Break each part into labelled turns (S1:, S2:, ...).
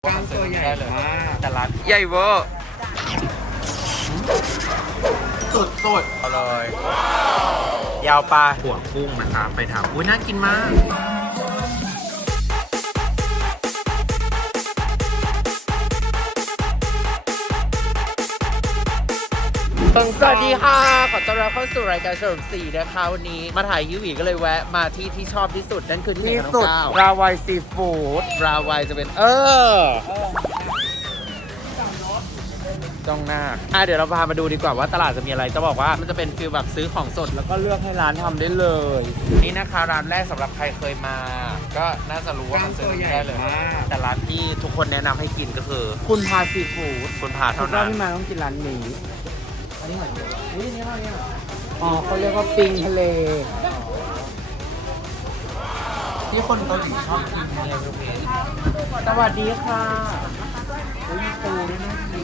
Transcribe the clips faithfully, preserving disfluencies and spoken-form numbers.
S1: ก้างตัวใหญ่มากแต่ร้าน
S2: ใหญ่เวอร์
S1: สุดสุด
S2: เอาเลยยาวปลาหัวกุ้งนะคะไปทำอุ้ยน่ากินมากสวัสดีค่ะขอต้อนรับเข้าสู่รายการเฉลิมศรีนะคะวันนี้มาถ่ายฮิวิก็เลยแวะมาที่ที่ชอบที่สุดนั่นคือที่ไหน
S1: ที่
S2: คะ
S1: สุด
S2: น้องก้าว
S1: ราวัยซีฟู้ด
S2: ราวัยจะเป็นเออจ้องหน้าอ่ะเดี๋ยวเราพามาดูดีกว่าว่าตลาดจะมีอะไรจะบอกว่ามันจะเป็นฟิลแบบซื้อของสดแล้วก็เลือกให้ร้านทำได้เลยนี่นะคะร้านแรกสำหรับใครเคยมา ก็น่าจะรู้ว่ามันซื้อได้เลยแต่ร้านที่ทุกคนแนะนำให้กินก็คือ
S1: คุณพาซีฟู้ด
S2: คุณพา
S1: ทุ
S2: เท่าก
S1: รอบ
S2: นั้น
S1: ที่มาต้องกินร้านนี้อันนี้หอยนี่นี่อะไรเนี่ยอ๋อเขาเรียกว่าปิงทะเลที่คนเกาหลีชอบกินอะไรพวกนี้สวัสดีค่ะอุ้ยปูด้วยนะกิน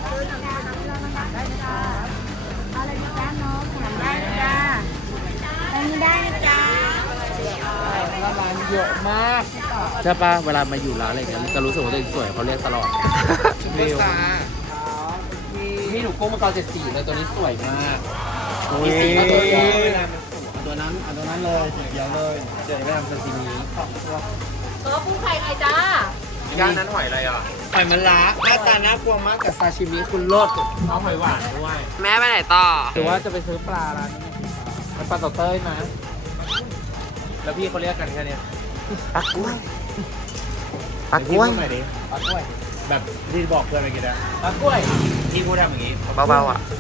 S3: อะไรนะจ๊ะน้องทำได้นะจ๊ะอันนี้ได้นะจ๊ะ
S1: แล้วร้านเยอะมากใช่ปะเวลามาอยู่ร้านอะไรเงี้ยจะรู้สึกว่าตัวเองสวยเขาเรียกตลอดวิวนี่หนูกุ้งมังกรเจ็ดสีเลยตัวนี้สวยมากมีสีมาตัวเดียวตัวนั้นอันตัวนั้นเลยสีเดียวเลยเดี๋ยวไปทำซาซิมิ
S3: ขอปูไข่หน่อยจ้า
S2: ย่านนั้นหอยอะไรอ่ะ
S1: หอยมันละหน้าตาน่ากลัวมากกับซาชิมิคุณโลดเอาหอยหวานด้วย
S2: แม่ไปไหนต่อ
S1: หรือว่าจะไปซื้อปลาร้านนี้มันปลาเต่าเต้ยนะแล้วพี่เขาเรียกกันแค่นี้
S2: ปลากล้วยปลากล้วย
S1: หน่อยดิปลากล้วยแบบที่บอกเพื่อนไปกินนะปลากล้วยที่พูดทำอย่างนี้
S2: เบาๆอ่ะ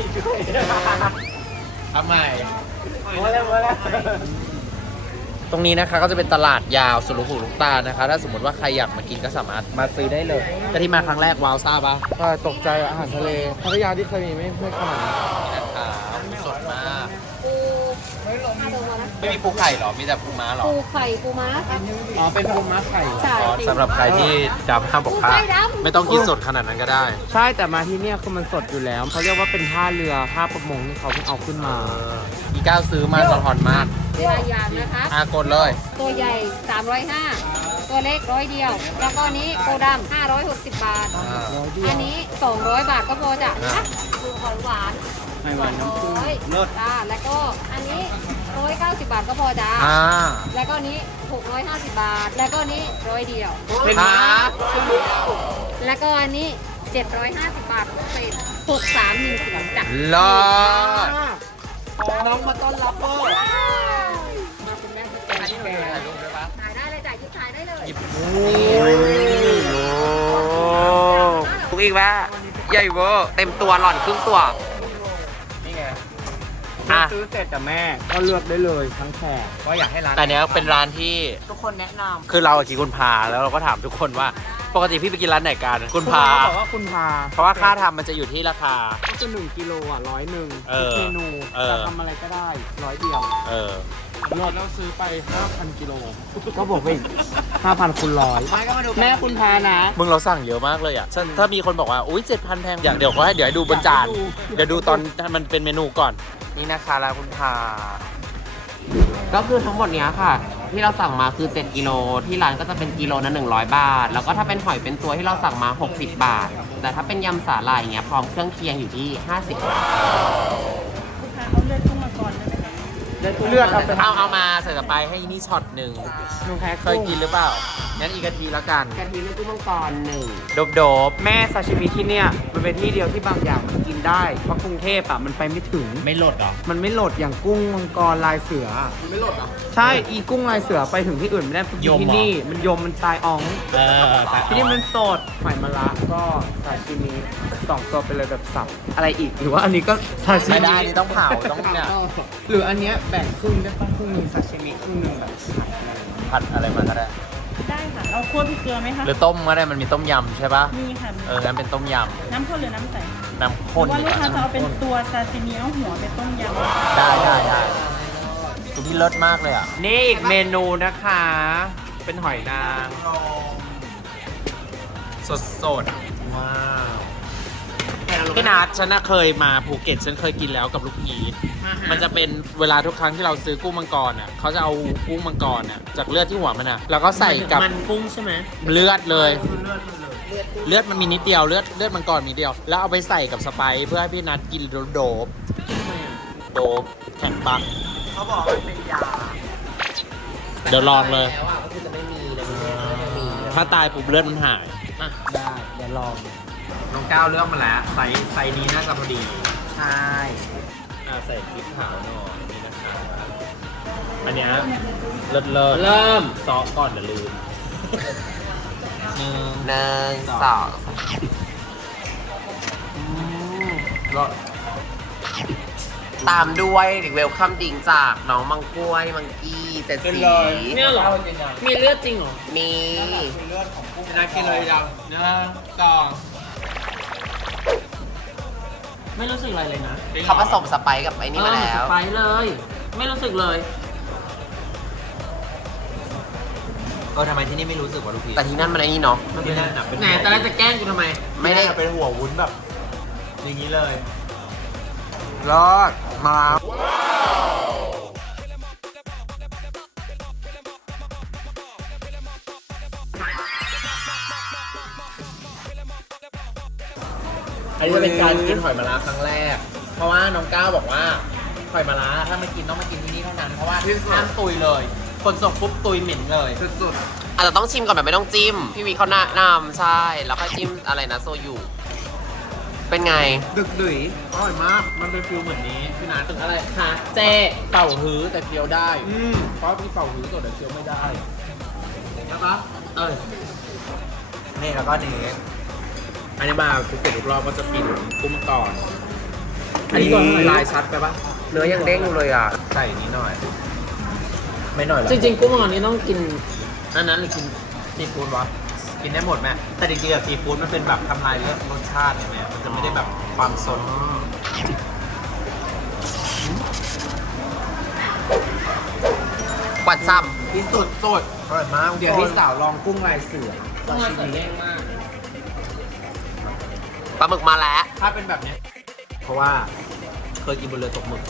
S1: ทำไมมาแล้วมาแล้ว
S2: ตรงนี้นะคะก็จะเป็นตลาดยาวสุดลูกหูลูกตานะคะ ถ้าสมมติว่าใครอยากมากินก็สามารถมาซื้อได้เลยแต่ที่มาครั้งแรกว้าวซ่าปะ
S1: ใช่ตกใจอาหารทะเลพัทยาที่เคยมีไม่ไม่ขนาดนี้
S2: นี่นะคะสดมาก
S3: ปูมาดูมานะ
S2: ไม่มีปูไข่หรอมีแต่ปูม้าหรอ
S3: ปูไข่ปูม้าครับ
S1: อ๋อเป็นปูม้าไข่
S3: ใช่
S2: อ๋อสำหรับใครที่จำห้ามบอกข้า
S3: ปูไข่ดำ
S2: ไม่ต้องกินสดขนาดนั้นก็ได้
S1: ใช่แต่มาที่เนี่ยคือมันสดอยู่แล้วเขาเรียกว่าเป็นท่าเรือท่าประมงที่เขาเพิ่งเอาขึ้นมา
S2: อีก้าวซื้อมาสะท้อนมาก
S3: เวลาอย่างนะคะ
S2: อากดเลย
S3: ตัวใหญ่สามร้อยห้าตัวเล็กร้อยเดียว แล้วก็นี้ปูดำห้าร้อยหกสิบบาท อันนี้สองร้อยบาทก็พอจ้ะนะปูหอยหวาน
S1: ไม่หวานน้ำผึ้ง
S3: ร้อย
S1: เลิศ
S3: จ้าแล้วก็อันนี้ร้อยเก้าสิบบาทก็พอจ้า
S2: อ่า
S3: แล้วก็นี้หกร้อยห้าสิบบาท แล้วก็นี้ร้อยเดียว
S1: เป็น
S2: ฮะ
S1: ม้า
S3: แล้วก็อันนี้เจ็ดร้อยห้าสิบบาทเป็นหกสามหนึ่งศูนย์จ้ะ
S2: เลิศ
S1: น้องมาต้อนรับเวอร์
S3: มาเป็นแม่สแกน
S2: ถ่ายรูปได้ปะ
S3: ถ่ายได้เลยจ้ะหยิบถ่ายได้เลย
S2: หยิบโอ้ทุกอีกว่าใหญ่เวอร์เต็มตัวหล่อนครึ่งตัว
S1: นี่ไง
S2: อ่ะ
S1: ซื้อเสร็จจากแม่ก็เลือกได้เลยทั้งแขกก็อยากให้ร้าน
S2: แต่เนี้ยเป็นร้านที่
S1: ทุกคนแนะนำ
S2: คือเราอะกินคุณพาแล้วเราก็ถามทุกคนว่าปกติพี่ไปกินร้านไหนกันคุณพา
S1: บอกว่าคุณพา
S2: เพราะว่าค่าทำมันจะอยู่ที่ราคา
S1: ก็คือหนึ่งกิโลอ่ะร้อยหนึ่ง
S2: เออ
S1: เมนู
S2: เออ
S1: จะทำอะไรก็ได้ร้อยเดียว
S2: เออ
S1: เราซื้อไป ห้าพัน กิโลก็บอกไปห้าพันคูณร้อยแม่คุณพานะ
S2: มึงเราสั่งเยอะมากเลยอ่ะฉันถ้ามีคนบอกว่าอุ้ยเจ็ดพันแพงอยากเดี๋ยวก็ให้เดี๋ยวให้ดูบนจาน
S1: อยากให้ดู
S2: เดี๋ยวดูตอนมันเป็นเมนูก่อน นี่นะคะแล้วคุณพา
S4: ก็คือทั้งหมดเนี้ยค่ะ ที่เราสั่งมาคือเจ็ดกิโลที่ร้านก็จะเป็นกิโลละหนึ่งร้อยบาท แล้วก็ถ้าเป็นหอยเป็นตัวที่เราสั่งมาหกสิบบาท แต่ถ้าเป็นยำสาหร่ายอย่างเงี้ยพร้อมเครื่องเคียงอยู่ที่ห้าสิบบาท
S1: เลือดเอาไป
S2: เอาเอามาเสิร์ฟไปให้นี่ช็อตหนึ่ง
S1: หนูแพ้
S2: เคยกินหรือเปล่างั้นอีกกะทีละกัน
S4: กะทิเลือดกุ้งมังกรหนึ่ง
S2: โดบโดบ
S1: แม่ซาชิมิที่เนี่ยมันเป็นที่เดียวที่บางอย่างมันกินได้เพราะกรุงเทพอ่ะมันไปไม่ถึง
S2: ไม่หลดหรอ
S1: มันไม่โหลดอย่างกุ้งมังกรลายเสือมันไม่โหลดหรอใช่อีกุ้งลายเสือไปถึงที่อื่นไม่ได้เพราะ
S2: ยมเหรอ
S1: ที่นี่มันยมมันตายอ่อง
S2: เออแต่
S1: ที่นี่มันสดหอยมะระก็ซาชิมิสองตัวไปเลยแบบสับอะไรอีกหรือว่าอันนี้ก็ซาชิ
S2: ไม่
S1: มิ
S2: ได้นี่ต้องเผาต้องเนี่ย
S1: หรืออันเนี้ยแบ่งครึ่งได้ป่ะครึ่งหนึงซาชิมิครึ่งหนึงแบบ
S2: ผัดอะไรมาก็ได้
S5: ได้ค่ะ เอาคั่วพริกเกลือไหมคะ
S2: หรือต้มก็ได้มันมีต้มยำใช่ปะ
S5: มีค่ะมี
S2: เอองั้นเป็นต้มย
S5: น้ำข้นหรือน้ำใส
S2: ำน้ำ
S5: ห
S2: ข้น
S5: รือว่า
S2: ดี
S5: ลูก
S2: ก
S5: ค้า
S2: ว่า
S5: จะเอาเป็นตัวซาซิมิเอาหัวเป็นต้มยำ
S2: ได้ได้ได้ดูที่เลิศมากเลยอ่ะ
S1: นี่อีกเมนูนะคะ เป็นหอยนาง
S2: สดสดๆว้าว
S1: แต่
S2: พี่นัทฉันน่ะเคยมาภูเก็ตฉันเคยกินแล้วกับลูกพีชมันจะเป็นเวลาทุกครั้งที่เราซื้อกุ้งมังกรอ่ะเขาจะเอากุ้งมังกรอ่ะจากเลือดที่หัวมันอ่ะแล้วก็ใส่กับ
S1: มันกุ้งใช่ไหม
S2: เลือดเลย เลือดมันมีนิดเดียวเลือดเลือดมังกรมีนิดเดียว แล้วเอาไปใส่กับสไปซ์เพื่อให้พี่นัทกินโดบโดบแข็งปัง
S4: เขาบอกว่ามันเป็นยา
S2: เดี๋ยวลองเลย
S4: แล้วอ่ะก็คือจะไม่มีเลยไม่มี
S2: ถ้าตายปุ๊บเลือดมันหาย
S1: อ่ะได้เดี๋ยวลอง
S2: น้องก้าวเลือกมาแล้วไซส์ไซส์นี้น่าจะพอดี
S1: ใช่
S2: อ่าใส่พริกขาวหน่อยนี่นะคะอันเนี้ยเลิศเลิศ
S1: เริ่ม
S2: ซอสก่อนเดี๋ยวลืมหนึ่ง
S4: หนึ่งสอง
S2: ก็
S4: ตามด้วยเวลคัมดิงจากน้องมังกล้วยมังกี้แต่สี
S1: เนี่ยเหรอ มีเลือดจริงเหรอ
S4: มี
S2: พี่นัทกินเลยยังหนึ่งสอง
S1: ไม่รู้สึกอะไรเลยนะ
S4: เขาผสมสไปซ์กับไอ้นี่มาแล้ว
S1: เออไปเลย ไม่รู้สึกเลย
S2: เออทำไมที่นี่ไม่รู้สึกว่าลูกพี
S4: แต่ที่นั่นมันไอ้นี่เนาะ
S2: ที่นั่นน่ะเป็น
S1: ไหนแต่ละจะแกล้งกูทำไม
S4: ไม่ได้
S2: เป็นหัววุ้นแบบ อย่างนี้เลย
S4: รอดมา
S2: อันนี้จะเป็นการกินหอยมะระครั้งแรก เพราะว่าน้องก้าวบอกว่าหอยมะระถ้าไม่กินต้องมากินที่นี่เท่านั้น เพราะว่าห้ามตุยเลย คนส่งปุ๊บตุยเหม็นเลย
S4: สุดๆอาจจะต้องชิมก่อนแบบไม่ต้องจิ้ม พี่วีเขาแนะนำใช่ แล้วค่อยจิ้มอะไรนะโซยุเป็นไง
S2: ดึกดุยอร่อยมาก มันเป็นฟิลเหมือนนี้พี่นัทอะไรคะเจ๊เป่าฮื้อแต่เคี้ยวได้ อืมเพราะพี่เป่าฮื้อตัวแต่เคี้ยวไม่ได้แล้วก็เออนี่แล้วก็นี้อันนี้มาภูเก็ตทุกรอบก็จะกินกุ้งมังกรอันนี้ก่อนลายชัดไปปะ
S4: เนื้อยังเด้งอยู่เลยอ่ะ
S2: ใส่นี้หน่อย ไม่หน่อยหรอ
S1: จริงๆ กุ้งมังกรนี้ต้องกิน อันนั้นหรือกิน
S2: ซีฟู้ดวะกินได้หมดไหมแต่จริงๆอะซีฟู้ดมันเป็นแบบทำลายเรื่องรสชาติไงแม่มันจะไม่ได้แบบความสด
S4: กวัดซ้
S2: ที่สุดสดอร่อยมาก
S1: เดี๋ยวพี่สาวลองกุ้งลายเสือกุ้งลายเสือแดงมาก
S4: ำปลาหมึกมาแล้ว
S2: ถ้าเป็นแบบเนี้ยเพราะว่าเคยกินบนเรือตกหมึก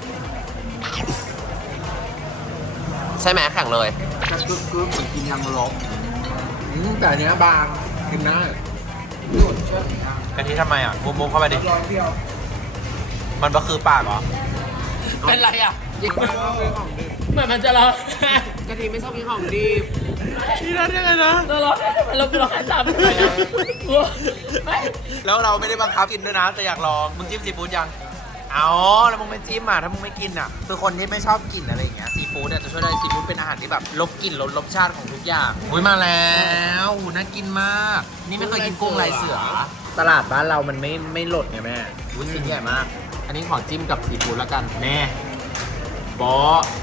S4: ใช่ไหมแข็งเลย
S2: กระกึกกึกเหมือนกินยางลบอืมแต่อันเนี้ยบางกินได้กะทิทำไมอ่ะมุมๆเข้าไปดิมันก็คือปากเหรอ
S1: เป็นไรอ่ะเหมือนมันจะร้อน
S4: กะทิไม่ชอบกินของดี
S2: ที่นั่นยังไงนะ
S1: เราร้อนเราเราแค่จับไปนะไม่
S2: แล้วเราไม่ได้บังคับกินด้วยนะแต่อยากลองมึงจิ้มซีฟู้ดยังเอาแล้วมึงไม่จิ้มอ่ะถ้ามึงไม่กินอ่ะคือคนที่ไม่ชอบกินอะไรอย่างเงี้ยซีฟู้ดเนี่ยจะช่วยได้ซีฟู้ดเป็นอาหารที่แบบลบกลิ่นลดรสชาติของทุกอย่างอุ้ยมาแล้วหูน่ากินมาก นี่ไม่เคยกินกุ้งลายเสือตลาดบ้านเรามันไม่ไม่หลดไงแม่อุ้ยชิ้นใหญ่มาก
S1: อันนี้ขอจิ้มกับซีฟู้ดแล้วกัน
S2: แน่บอ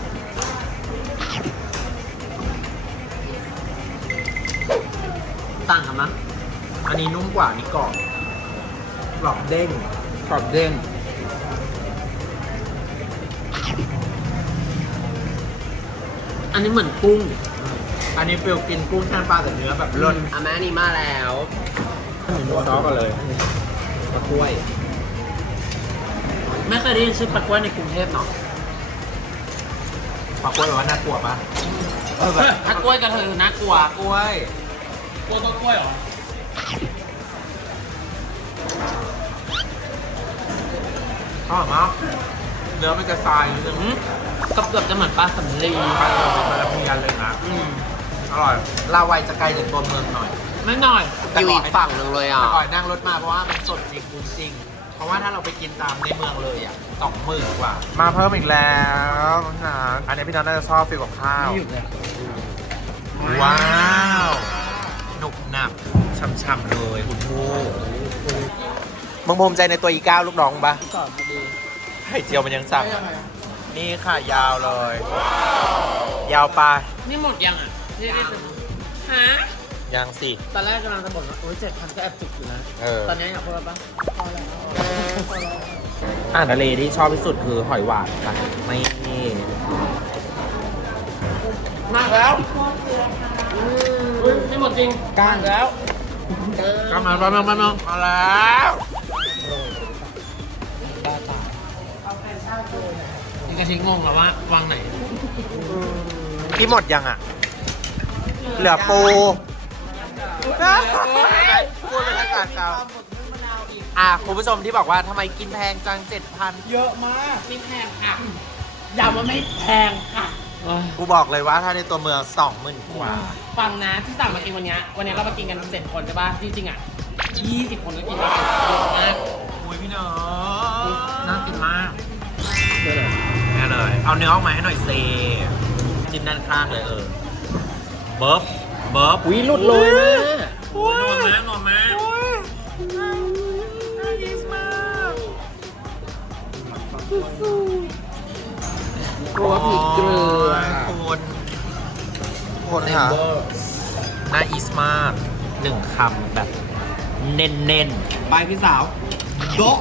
S2: ต่างกันมั้ยอันนี้นุ่มกว่าอันนี้กรอบกรอบเด้งกรอบเด้ง
S1: อันนี้เหมือนกุ้ง
S2: อันนี้ฟิลกินกุ้งแช่น้ำปลาแต่เนื้อแบบล้น
S4: อาแม่นี่มาแล้ว
S2: หนึ่งซอสกันเลยมะกล้วย
S1: ไม่เคยได้ยินชื่อปลากล้วยในกรุงเทพเนาะ
S2: มะกล้วยแบบว่าน่ากลัวปะเออแบบ
S1: ถ้ากล้วยกับเธอน่ากลัว
S2: กล้วย
S1: กลัวต้นกล้วยเหรอ
S2: อร่อยมากเนื้อมันจะทรายนิดนึง
S1: ก็เกือบจะเหมือนปลาสำลี
S2: ปลาเราเป็นปลาเพียนเลยนะ
S1: อืม
S2: อร่อยลาวัยจะไกลจากตัวเมืองหน่อย
S1: ไม่หน่อย
S4: อยู่อีกฝั่งหนึ่งเลยอ่ะ
S2: แต่ก่อนนั่งรถมาเพราะว่ามันสดจริงคุ้มจริง เพราะว่าถ้าเราไปกินตามในเมืองเลยอ่ะสองหมื่นกว่า มาเพิ่มอีกแล้วนะอันนี้พี่น้องน่าจะชอบฟิลกับข้าว
S1: ไม่หยุดเลย
S2: ว้าวหนุบหนับช่ำๆเลยคุณผู้มึงภูมิใจในตัวอีก้าวลูกน้องปะ
S1: สอนมาดี
S2: ไข่เจียวมันยังสั่งนี่ค่ะยาวเลย ยาวไป
S1: นี่หมดยังอ่ะที่ได้จะฮะ
S2: ยังสิ
S1: ตอนแรกกำลังจะบ่นว่าโอ้ยเจ็ดพันก็แอบจุกอยู่นะ
S2: เออ
S1: ตอนนี้อยากพูดว่าปะพอแล้ว
S2: อาหารทะเลที่ชอบที่สุดคือหอยหวานค่ะไม่
S1: มากแล้วอุ้ยไม่หมดจริง
S2: ก้าง
S1: แล้ว
S2: ก้างมามามามามาแล้ว
S1: นี่กระชิงงงแล้วว่าวางไหน
S2: พี่หมดยังอ่ะ เหลือปูพูดเป็นทางการครับอ่ะคุณผู้ชมที่บอกว่าทำไมกินแพงจังเจ็ดพันเยอะมาก
S1: ไม่แพงค่ะอย่าว่าไม่แพงค่ะ
S2: กูบอกเลยว่าถ้าในตัวเมืองสองหมื่นกว่า
S1: ฟังนะที่สั่งมากินวันเนี้ยวันเนี้ยเรามากินกันเจ็ดคนใช่ป่ะจริงๆอ่ะยี่สิบคนก็กินได้เยอะมาก
S2: โอ้ยพี่น้อ
S1: น่ากินมาก
S2: แน่เลย เอาเนื้อออกมาให้หน่อยเซจิ้มด้านข้างเลยเออเบิร์บเบิร์บ
S1: อุ้ยหลุดเลยแม่
S2: นอนมากนอนมากน่ากินมาก
S1: กลัวผิดเกลือ
S2: คนคนค่ะน่าอิสมากหนึ่งคำแบบเน้นเน้น
S1: ไปพี่สาวโดะ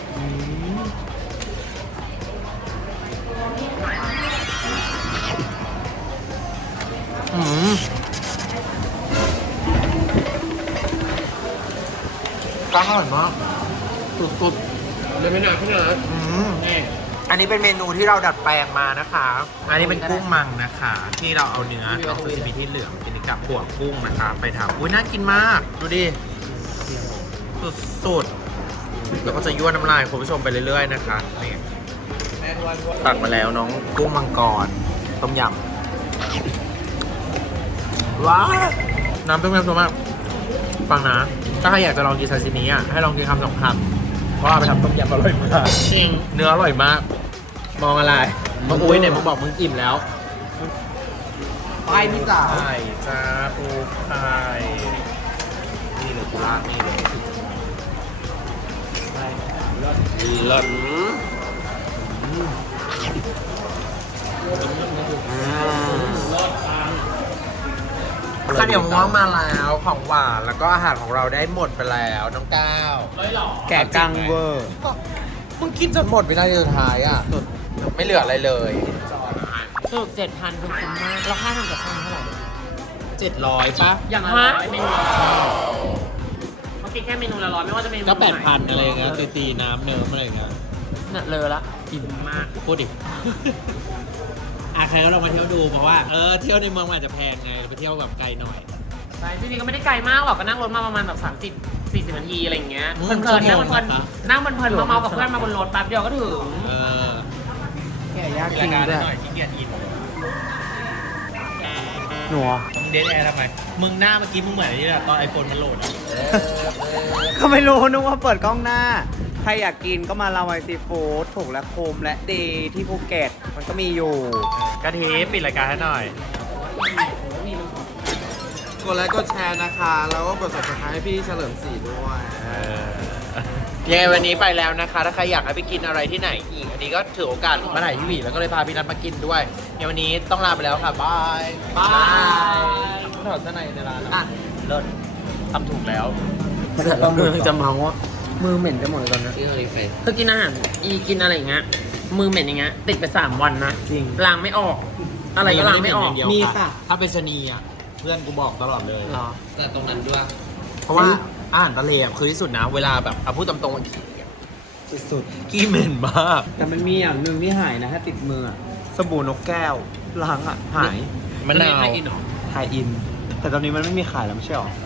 S2: อืมกล้างอร่อยมาก
S1: สุดๆเลยไม่หนาพี่เหนือ
S2: อืม
S1: นี่
S2: อันนี้เป็นเมนูที่เราดัดแปลงมานะคะ อันนี้เป็นกุ้งมังนะคะ ที่เราเอาเนื้อเอาซาซิมิที่เหลืองเป็นกับหัวกุ้งนะคะ ไปทำอุ้ยน่ากินมาก ดูดิ สุดๆ แล้วก็จะยั่วน้ำลายคุณผู้ชมไปเรื่อยๆนะคะ นี่ตักมาแล้วน้องกุ้งมังกร ต้มยำ ว้าว น้ำต้มยำสวยมาก ฟังนะ ถ้าใครอยากจะลองกินซาซิมิอ่ะ ให้ลองกินคำสองคำเพราะว่าไปทำต้มยำอร่อยมาก
S1: จริง
S2: เนื้ออร่อยมาก มองอะไรมึงอุ้ยเนี่ยมึงบอกมึงอิ่มแล้ว
S1: ไปพี่สาว
S2: ไข่จ้าปูไข่นี่เลยกูราดนี่เลยหล่นข้าวเหนียวมะม่วงมาแล้วของหวานแล้วก็อาหารของเราได้หมดไปแล้วน้องก้าว
S1: แกะกังเวอร์
S2: มึงกินจนหมดวินาทีสุดท้ายอ่ะไม่เหลืออะไรเลย
S1: สรุปเจ็ดพันคือคุ้มมากเราค่าทำกับข้าวเท่าไหร่
S2: เจ็ดร้อยป่ะ
S1: อย่างละร้อยเมนูละร้อยเขาคิดแค่เมนูละร้อยไม่ว่าจะเป็นเมนู
S2: ก็แปด
S1: ไห
S2: พันอะไรอย่างเงี้ยตีตีน้ำเนิมอะไรอย่างเงี้ย
S1: เนี่ยเลอละอิ่มมาก
S2: พูดดิ อ่ะใครก็ลองมาเที่ยวดูเพราะว่าเออเที่ยวในเมืองมันอาจจะแพงไงไปเที่ยวแบบไกลหน่อย
S1: ใช่จริงๆก็ไม่ได้ไกลมากหรอกก็นั่งรถมาประมาณแบบสามสิบสี่สิบนาทีอะไรอย่างเงี้ย
S2: อื
S1: เพ
S2: ม
S1: ลินๆนั่ง
S2: ชั่วโมง
S1: เพลิน
S2: นะคะ
S1: ๆนั่งเพลินๆมาเมากับเพื่อนมาบนรถแป๊บเดียวก็ถึง
S2: เออ
S1: แกะยากจริงด้วย
S2: ขี้เกียจอิน
S1: หนู
S2: มึงเดทแอร์ทำไม มึงหน้าเมื่อกี้มึงเหมือนที่ตอนไอโฟนมันโหลดอ่ะ
S6: ก็ไม่รู้นึกว่าเปิดกล้องหน้า ใครอยากกินก็มาลาวัยซีฟู้ดถูกและคมและดีที่ภูเก็ตมันก็มีอยู่
S2: กะทิปิดรายการให้หน่อย
S6: กดไลค์กดแชร์นะคะ แล้วก็กด ซับสไครบ์ ให้พี่เฉลิมศรีด้วย
S2: ยังไงวันนี้ไปแล้วนะคะ ถ้าใครอยากให้ไปกินอะไรที่ไหนอีก อันนี้ก็ถือโอกาสมาถ่ายพี่หวีแล้วก็เลยพาพี่นัทมากินด้วยเดี๋ยววันนี้ต้องลาไปแล้วค่ะบาย
S1: บาย
S2: ถอดเสื้อในในร้านอ่ะเลิศทำถูกแล้ว
S1: เราเมืองจะเมาว่ามือเหม็นไปหมดเลยตอนนี้
S4: ที่อะไรไป
S1: คือกินอาหารอีกินอะไรอย่างเงี้ยมือเหม็นอย่างเงี้ยติดไปสามวันนะ
S6: จริง
S1: ล้างไม่ออก อะไรก็ล้างไม่ออก
S6: มีค่ะ
S2: ถ้าเป็นชะนีอ่ะ เพื่อนกูบอกตลอดเลย
S1: เหรอ
S4: แต่ตรงนั้นด้วย
S2: เพราะว่าอาหารทะเลอ่ะคือที่สุดนะ เวลาแบบเอาพูดตรงๆว่าขี้
S6: สุด
S2: ขี้เหม็นมาก
S6: ๆ แต่มันมีอย่างหนึ่งที่หายนะ ถ้าติดมืออะสบู่นกแก้วล้างอ่ะ หาย
S2: มะนาว
S1: ไทยอินเหรอ
S6: ไทยอิน แต่ตอนนี้มันไม่มีขายแล้วไม่ใช่หรอ